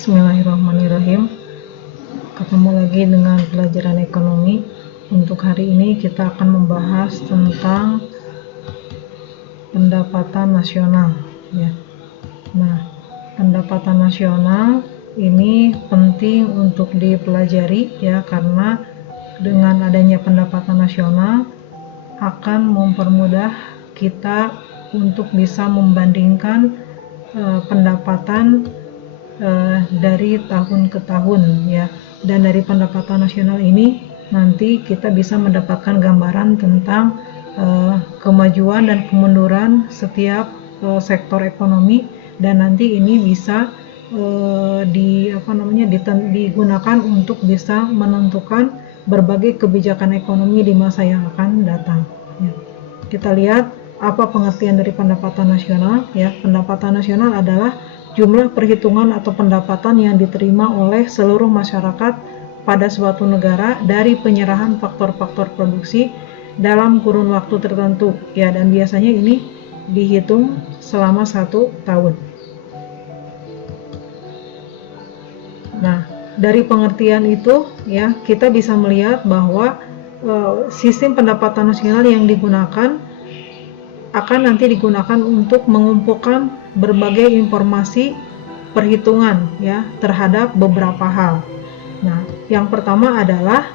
Bismillahirrahmanirrahim. Ketemu lagi dengan pelajaran ekonomi. Untuk hari ini kita akan membahas tentang pendapatan nasional ya. Nah, pendapatan nasional ini penting untuk dipelajari ya, karena dengan adanya pendapatan nasional akan mempermudah kita untuk bisa membandingkan pendapatan dari tahun ke tahun ya, dan dari pendapatan nasional ini nanti kita bisa mendapatkan gambaran tentang kemajuan dan kemunduran setiap sektor ekonomi, dan nanti ini bisa digunakan untuk bisa menentukan berbagai kebijakan ekonomi di masa yang akan datang ya. Kita lihat apa pengertian dari pendapatan nasional ya. Pendapatan nasional adalah jumlah perhitungan atau pendapatan yang diterima oleh seluruh masyarakat pada suatu negara dari penyerahan faktor-faktor produksi dalam kurun waktu tertentu ya, dan biasanya ini dihitung selama 1 tahun. Nah, dari pengertian itu ya, kita bisa melihat bahwa sistem pendapatan nasional yang digunakan akan nanti digunakan untuk mengumpulkan berbagai informasi perhitungan ya terhadap beberapa hal. Nah, yang pertama adalah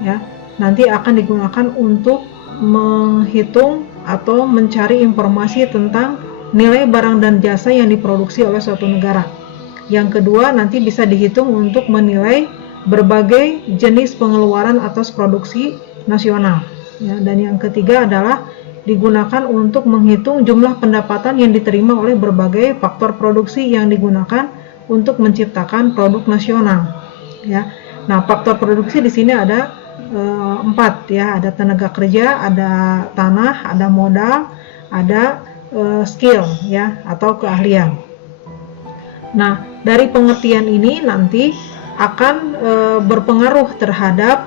ya, nanti akan digunakan untuk menghitung atau mencari informasi tentang nilai barang dan jasa yang diproduksi oleh suatu negara. Yang kedua, nanti bisa dihitung untuk menilai berbagai jenis pengeluaran atas produksi nasional ya. Dan yang ketiga adalah digunakan untuk menghitung jumlah pendapatan yang diterima oleh berbagai faktor produksi yang digunakan untuk menciptakan produk nasional ya. Nah, faktor produksi di sini ada 4 ya, ada tenaga kerja, ada tanah, ada modal, ada skill ya atau keahlian. Nah, dari pengertian ini nanti akan berpengaruh terhadap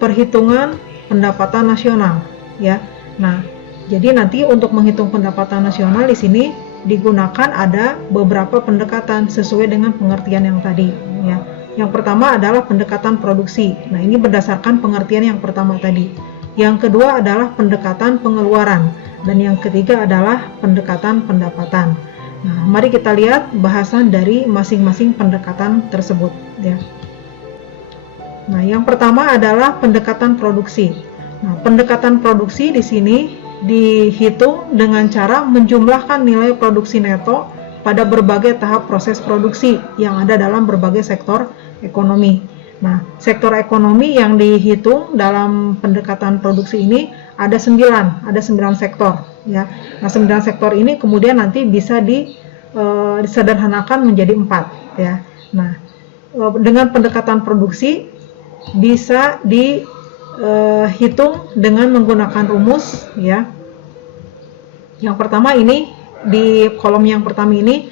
perhitungan pendapatan nasional ya. Nah, jadi nanti untuk menghitung pendapatan nasional di sini digunakan ada beberapa pendekatan sesuai dengan pengertian yang tadi ya. Yang pertama adalah pendekatan produksi. Nah, ini berdasarkan pengertian yang pertama tadi. Yang kedua adalah pendekatan pengeluaran, dan yang ketiga adalah pendekatan pendapatan. Nah, mari kita lihat bahasan dari masing-masing pendekatan tersebut ya. Nah, yang pertama adalah pendekatan produksi. Nah, pendekatan produksi di sini dihitung dengan cara menjumlahkan nilai produksi neto pada berbagai tahap proses produksi yang ada dalam berbagai sektor ekonomi. Nah, sektor ekonomi yang dihitung dalam pendekatan produksi ini ada 9 sektor ya. Nah, 9 sektor ini kemudian nanti bisa disederhanakan menjadi 4 ya. Nah, dengan pendekatan produksi bisa dihitung dengan menggunakan rumus ya. Yang pertama ini di kolom yang pertama ini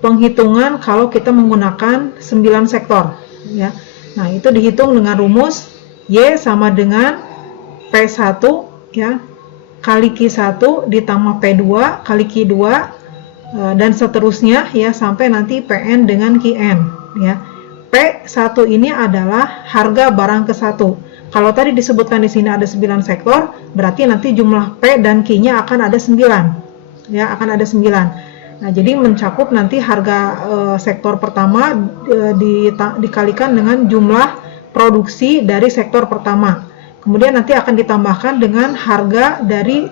penghitungan kalau kita menggunakan 9 sektor ya. Nah, itu dihitung dengan rumus Y sama dengan P1 ya kali Q1 ditambah P2 kali Q2 dan seterusnya ya sampai nanti PN dengan QN ya. P1 ini adalah harga barang ke-1. Kalau tadi disebutkan di sini ada 9 sektor, berarti nanti jumlah P dan Q-nya akan ada 9 ya, akan ada 9. Nah, jadi mencakup nanti harga sektor pertama dikalikan dengan jumlah produksi dari sektor pertama. Kemudian nanti akan ditambahkan dengan harga dari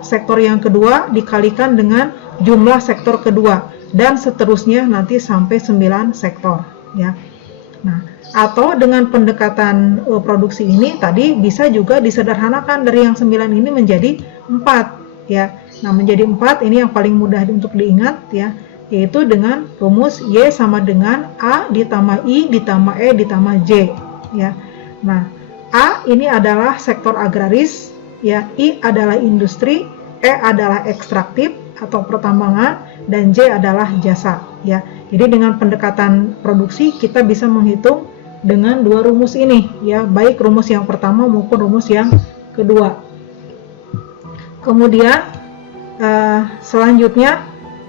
sektor yang kedua dikalikan dengan jumlah sektor kedua, dan seterusnya nanti sampai 9 sektor ya. Nah, atau dengan pendekatan produksi ini tadi bisa juga disederhanakan dari yang 9 ini menjadi 4 ya. Nah, menjadi 4 ini yang paling mudah untuk diingat ya, yaitu dengan rumus Y sama dengan A ditambah I ditambah E ditambah J ya. Nah, A ini adalah sektor agraris ya, I adalah industri, E adalah ekstraktif atau pertambangan, dan J adalah jasa ya. Jadi dengan pendekatan produksi kita bisa menghitung dengan 2 rumus ini ya, baik rumus yang pertama maupun rumus yang kedua. Kemudian selanjutnya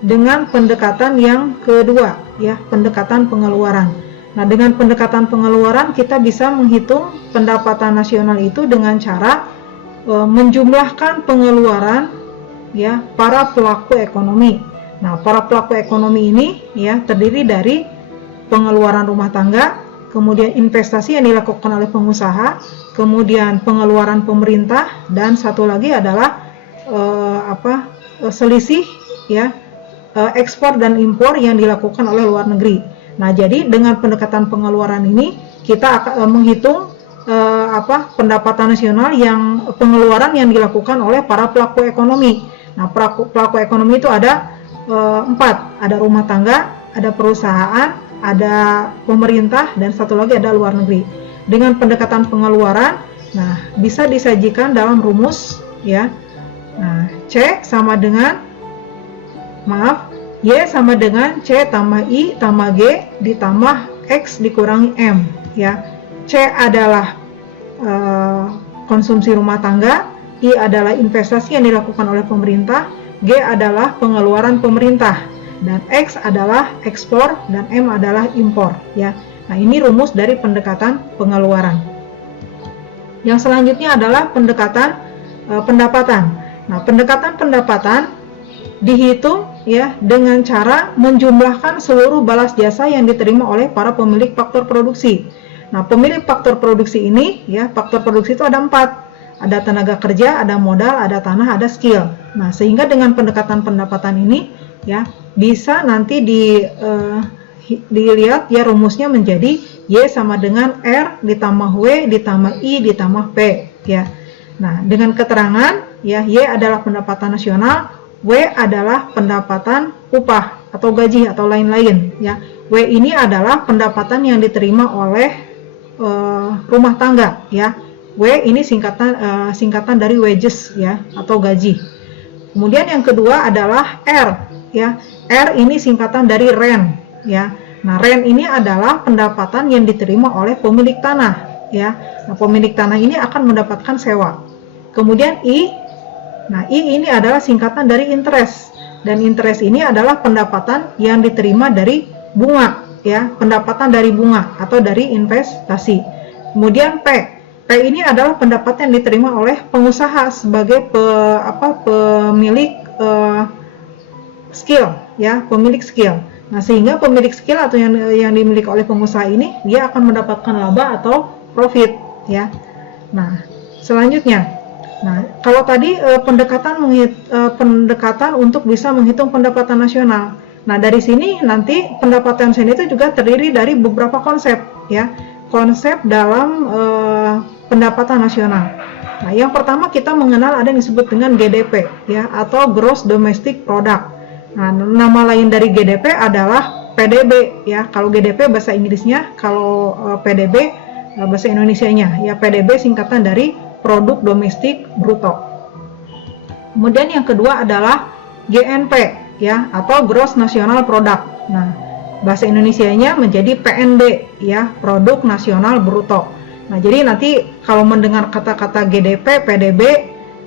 dengan pendekatan yang kedua, ya, pendekatan pengeluaran. Nah, dengan pendekatan pengeluaran kita bisa menghitung pendapatan nasional itu dengan cara menjumlahkan pengeluaran, ya, para pelaku ekonomi. Nah, para pelaku ekonomi ini, ya, terdiri dari pengeluaran rumah tangga, kemudian investasi yang dilakukan oleh pengusaha, kemudian pengeluaran pemerintah, dan satu lagi adalah selisih, ya, ekspor dan impor yang dilakukan oleh luar negeri. Nah, jadi dengan pendekatan pengeluaran ini kita akan menghitung pendapatan nasional yang pengeluaran yang dilakukan oleh para pelaku ekonomi. Nah, pelaku ekonomi itu ada 4, ada rumah tangga, ada perusahaan, ada pemerintah, dan satu lagi ada luar negeri. Dengan pendekatan pengeluaran, nah, bisa disajikan dalam rumus, ya. Nah, Y sama dengan C tambah I tambah G ditambah X dikurangi M, ya. C adalah konsumsi rumah tangga, I adalah investasi yang dilakukan oleh pemerintah, G adalah pengeluaran pemerintah, dan X adalah ekspor, dan M adalah impor, ya. Nah, ini rumus dari pendekatan pengeluaran. Yang selanjutnya adalah pendekatan pendapatan. Nah, pendekatan pendapatan dihitung, ya, dengan cara menjumlahkan seluruh balas jasa yang diterima oleh para pemilik faktor produksi. Nah, pemilik faktor produksi ini, ya, faktor produksi itu ada 4. Ada tenaga kerja, ada modal, ada tanah, ada skill. Nah, sehingga dengan pendekatan pendapatan ini, ya, bisa nanti dilihat, ya, rumusnya menjadi Y sama dengan R ditambah W ditambah I ditambah P, ya. Nah, dengan keterangan, ya, Y adalah pendapatan nasional, W adalah pendapatan upah atau gaji atau lain-lain, ya. W ini adalah pendapatan yang diterima oleh rumah tangga, ya. W ini singkatan dari wages, ya, atau gaji. Kemudian yang kedua adalah R, ya. R ini singkatan dari rent, ya. Nah, rent ini adalah pendapatan yang diterima oleh pemilik tanah, ya. Nah, pemilik tanah ini akan mendapatkan sewa. Kemudian I, nah, I ini adalah singkatan dari interest, dan interest ini adalah pendapatan yang diterima dari bunga, ya, pendapatan dari bunga atau dari investasi. Kemudian P ini adalah pendapatan yang diterima oleh pengusaha sebagai pemilik skill, ya, pemilik skill. Nah, sehingga pemilik skill atau yang dimiliki oleh pengusaha ini, dia akan mendapatkan laba atau profit, ya. Nah, selanjutnya, nah, kalau tadi pendekatan untuk bisa menghitung pendapatan nasional. Nah, dari sini nanti pendapatan nasional itu juga terdiri dari beberapa konsep, ya. Konsep dalam pendapatan nasional. Nah, yang pertama kita mengenal ada yang disebut dengan GDP, ya, atau Gross Domestic Product. Nah, nama lain dari GDP adalah PDB, ya. Kalau GDP bahasa Inggrisnya, kalau PDB bahasa Indonesianya, ya, PDB singkatan dari produk domestik bruto. Kemudian yang kedua adalah GNP, ya, atau Gross National Product. Nah, bahasa Indonesianya menjadi PNB, ya, produk nasional bruto. Nah, jadi nanti kalau mendengar kata-kata GDP, PDB,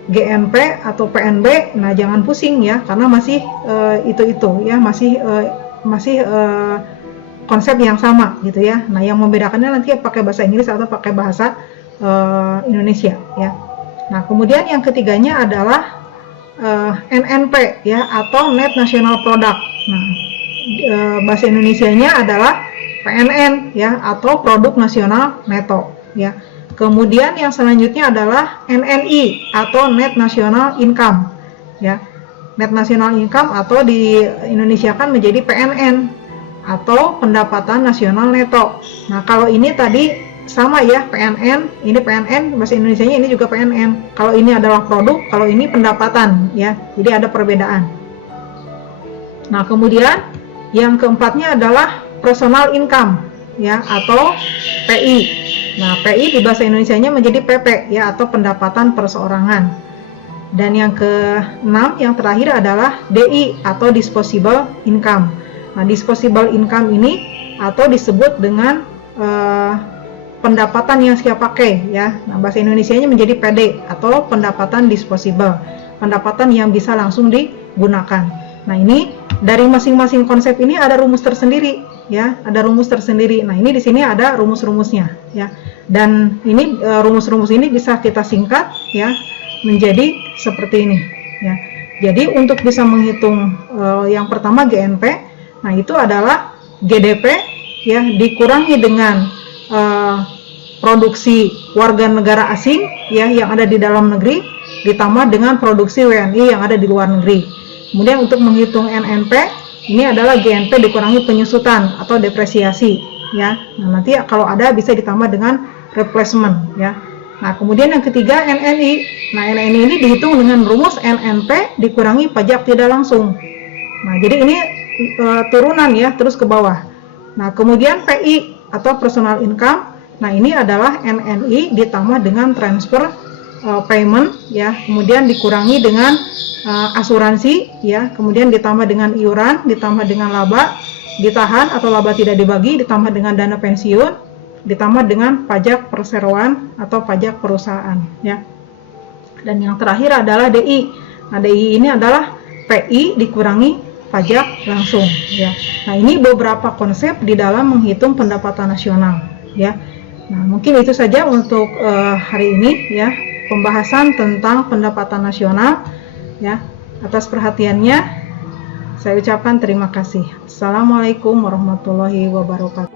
GNP atau PNB, nah, jangan pusing, ya, karena masih itu ya, masih konsep yang sama, gitu, ya. Nah, yang membedakannya nanti pakai bahasa Inggris atau pakai bahasa Indonesia, ya. Nah, kemudian yang ketiganya adalah NNP, ya, atau Net National Product. Nah, bahasa Indonesianya adalah PNN, ya, atau Produk Nasional Neto, ya. Kemudian yang selanjutnya adalah NNI atau Net National Income, ya. Net National Income atau di Indonesia kan menjadi PNN atau pendapatan nasional neto. Nah, kalau ini tadi sama, ya, PNN, ini PNN, bahasa Indonesianya ini juga PNN. Kalau ini adalah produk, kalau ini pendapatan, ya. Jadi ada perbedaan. Nah, kemudian yang keempatnya adalah personal income, ya, atau PI. Nah, PI di bahasa Indonesianya menjadi PP, ya, atau pendapatan perseorangan. Dan yang keenam, yang terakhir adalah DI atau disposable income. Nah, disposable income ini atau disebut dengan pendapatan yang siap pakai, ya. Nah, bahasa Indonesianya menjadi PD atau pendapatan disposable, pendapatan yang bisa langsung digunakan. Nah, ini dari masing-masing konsep ini ada rumus tersendiri, ya, ada rumus tersendiri. Nah, ini di sini ada rumus-rumusnya, ya. Dan ini rumus-rumus ini bisa kita singkat, ya, menjadi seperti ini, ya. Jadi untuk bisa menghitung yang pertama GNP, nah itu adalah GDP, ya, dikurangi dengan produksi warga negara asing, ya, yang ada di dalam negeri, ditambah dengan produksi WNI yang ada di luar negeri. Kemudian untuk menghitung NNP, ini adalah GNP dikurangi penyusutan atau depresiasi, ya. Nah, nanti kalau ada bisa ditambah dengan replacement, ya. Nah, kemudian yang ketiga NNI. Nah, NNI ini dihitung dengan rumus NNP dikurangi pajak tidak langsung. Nah, jadi ini turunan, ya, terus ke bawah. Nah, kemudian PI atau personal income. Nah, ini adalah NNI ditambah dengan transfer payment, ya, kemudian dikurangi dengan asuransi, ya, kemudian ditambah dengan iuran, ditambah dengan laba ditahan atau laba tidak dibagi, ditambah dengan dana pensiun, ditambah dengan pajak perseroan atau pajak perusahaan, ya. Dan yang terakhir adalah DI. Nah, DI ini adalah PI dikurangi pajak langsung, ya. Nah, ini beberapa konsep di dalam menghitung pendapatan nasional, ya. Nah, mungkin itu saja untuk hari ini, ya, pembahasan tentang pendapatan nasional, ya. Atas perhatiannya saya ucapkan terima kasih. Assalamualaikum warahmatullahi wabarakatuh.